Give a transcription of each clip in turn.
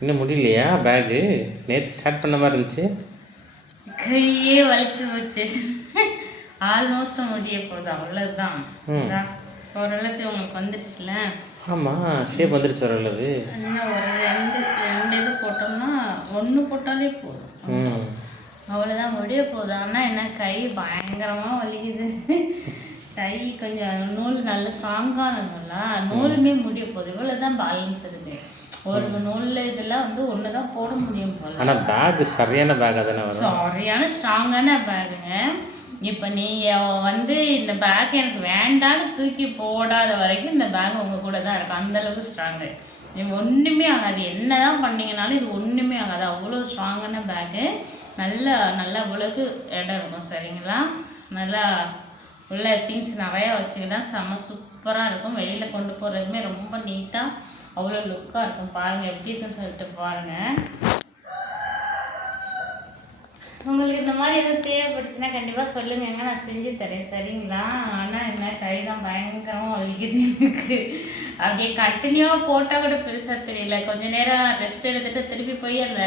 இன்னும் முடியலையா பேகு? நேற்று ஸ்டார்ட் பண்ண மாதிரி இருந்துச்சு. கையே வலிச்சு போச்சு. ஆல்மோஸ்ட் முடிய போகுது, அவ்வளோதான். ஓரளவுக்கு உங்களுக்கு வந்துருச்சுல? ஆமாம், ஷேப் வந்துருச்சு ஓரளவு. இன்னும் ஒரு ரெண்டு இது போட்டோம்னா ஒன்று போட்டாலே போதும், அவ்வளோதான் முடிய போகுது. ஆனால் என்ன கை பயங்கரமாக வலிக்குது. கை கொஞ்சம் நூல் நல்ல ஸ்ட்ராங்கானதுல நூலுமே முடிய போகுது. இவ்வளோதான் பேலன்ஸ் இருக்குது. ஒரு நூலில் இதெல்லாம் வந்து ஒன்று தான் போட முடியும் போல. ஆனால் பேக் சரியான பேக்காக தானே வரும்? சரியான ஸ்ட்ராங்கான பேக்குங்க. இப்போ நீங்கள் வந்து இந்த பேக் எனக்கு வேண்டான்னு தூக்கி போடாத வரைக்கும் இந்த பேக் உங்கள் கூட தான் இருக்கும். அந்தளவுக்கு ஸ்ட்ராங்கு. இது ஒன்றுமே ஆகாது, என்ன தான் பண்ணிங்கனாலும் இது ஒன்றுமே ஆகாது. அவ்வளோ ஸ்ட்ராங்கான பேக்கு. நல்லா அவ்வளோக்கு இடம் இருக்கும். சரிங்களா? நல்லா உள்ள திங்ஸ் நிறையா வச்சுக்கிட்டா செம்ம சூப்பராக இருக்கும். வெளியில் கொண்டு போகிறதுக்குமே ரொம்ப நீட்டாக அவ்வளோ லுக்காக இருக்கும். பாருங்கள் எப்படி இருக்குன்னு சொல்லிட்டு பாருங்கள். உங்களுக்கு இந்த மாதிரி எதுவும் தேவைப்பட்டுச்சுன்னா கண்டிப்பாக சொல்லுங்கங்க, நான் செஞ்சு தரேன். சரிங்களா? ஆனால் என்ன கை தான் பயங்கரமாக வலிக்குது. அப்படியே கண்டினியூவாக போட்டால் கூட பெருசாக தெரியல. கொஞ்சம் நேரம் ரெஸ்ட் எடுத்துகிட்டு திருப்பி போய் அந்த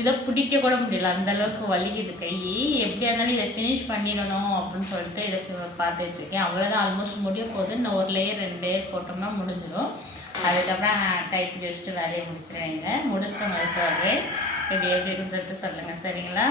இதை பிடிக்க கூட முடியல, அந்தளவுக்கு வலிக்குது கை. எப்படியா இருந்தாலும் இதை ஃபினிஷ் பண்ணிடணும் அப்படின்னு சொல்லிட்டு இதை பார்த்துட்ருக்கேன். அவ்வளோதான், ஆல்மோஸ்ட் முடிய போகுது. இன்னும் ஒரு லேயர் 2 லேயர் போட்டோம்னா முடிஞ்சிடும். அதுக்கப்புறம் டைப் வச்சுட்டு வேலையை முடிச்சிடுவேங்க. முடிச்சுட்டு உங்களுக்கு சொல்கிறேன். எப்படி இருக்குன்னு சொல்லிட்டு சொல்லுங்கள். சரிங்களா?